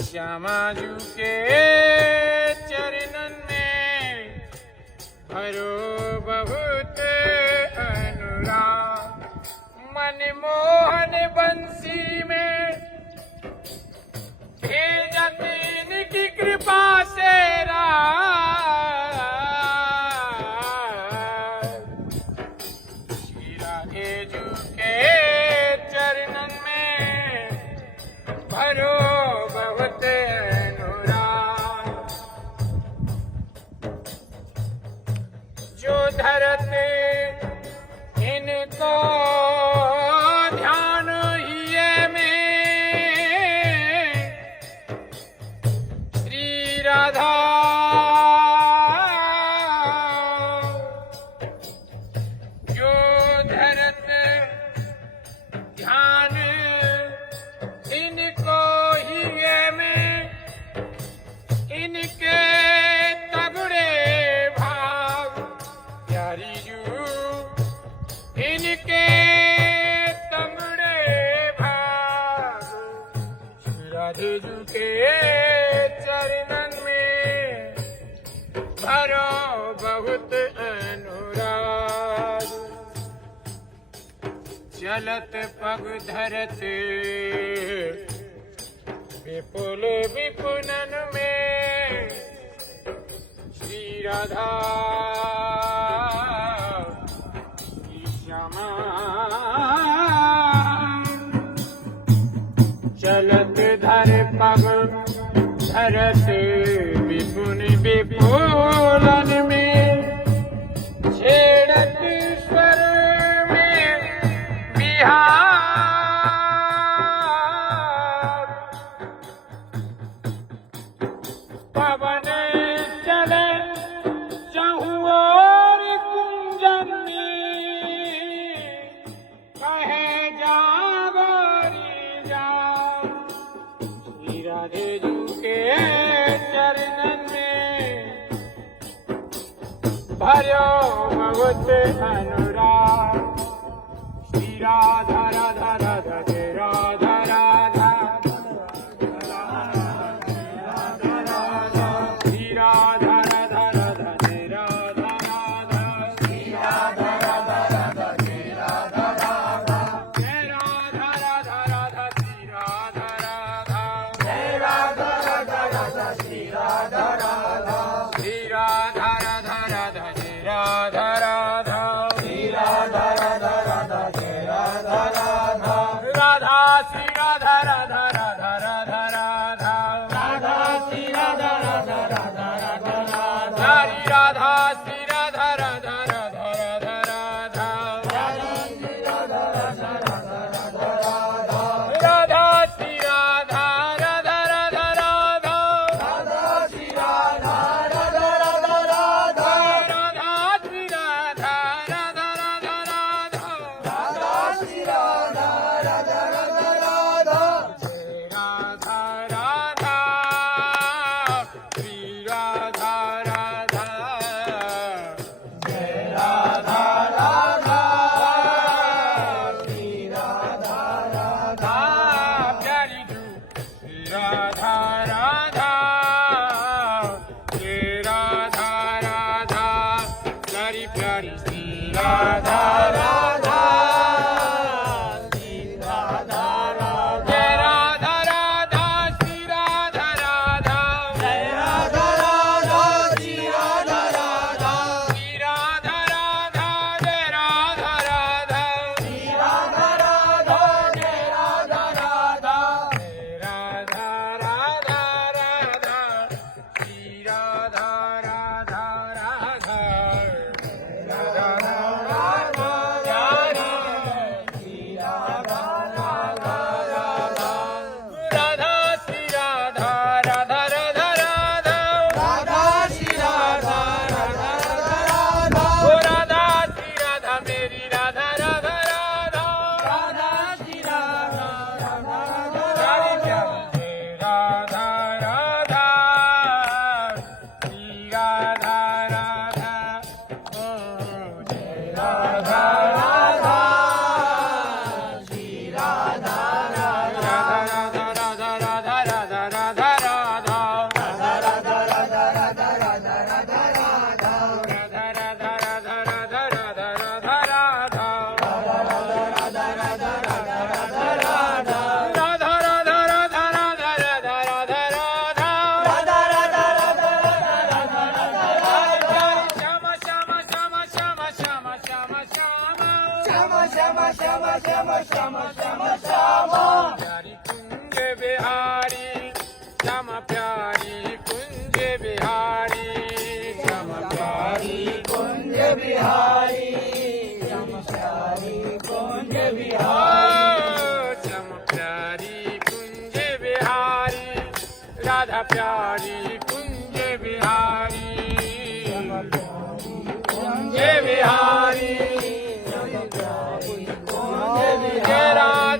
श्यामाजू के चरणन में भरो बहुत अनुराग। मनमोहन बंसी में भेजत इनकी कृपा से श्री राधे जू के चरणन में भरो बहुत अनुराग। जो धरते इनको ध्यान हिये में श्री राधा जो धरत ध्यान इनको हिये में इनके तगड़े भाव प्यारी जू इनके तगड़े भाव राधे जू के चरणन में भरो बहुत अनुराग। चलत पग धरत विपुल विपुनन में श्री राधा श्यामा चलत धर पग धरत विपुन विपुलन में छेड़त स्वर में बिहार। पवन चले चहुँ ओर कुंजन में कहे जागोरी जा श्री राधे जू के चरणन में भरो बहुत अनुराग। श्री राधा राधा राधा जय राधा राधा श्री राधा राधा राधा जय राधा राधा श्री राधा राधा राधा जय राधा राधा जय राधा राधा राधा श्री राधा राधा जय राधा राधा राधा श्री राधा राधा श्री राधा राधा राधा जय राधा राधा श्री राधा राधा राधा जय राधा राधा राधा श्री राधा राधा राधा राधा राधा राधा श्री राधा राधा राधा राधा राधा हरि राधा श्री राधा राधा राधा राधा राधा राधा श्री राधा राधा राधा राधा राधा राधा श्री राधा राधा राधा राधा राधा श्री राधा राधा राधा राधा राधा श्री राधा राधा राधा राधा राधा श्री राधा राधा राधा राधा जय राधा राधा श्री राधा राधा जय राधा राधा श्री राधा राधा प्यारी जू श्री राधा राधा जय राधा राधा प्यारी प्यारी श्री राधा राधा श्री राधा राधा जय राधा राधा श्री राधा राधा जय राधा राधा श्री राधा राधा श्री राधा राधा जय राधा राधा श्री राधा राधा जय राधा राधा जय राधा राधा श्याम श्याम श्याम श्याम प्यारी कुंज बिहारी श्याम प्यारी कुंज बिहारी श्याम प्यारी कुंज बिहारी श्याम प्यारी कुंज बिहारी श्याम प्यारी कुंज बिहारी राधा प्यारी कुंज बिहारी कुंज बिहारी जय राधा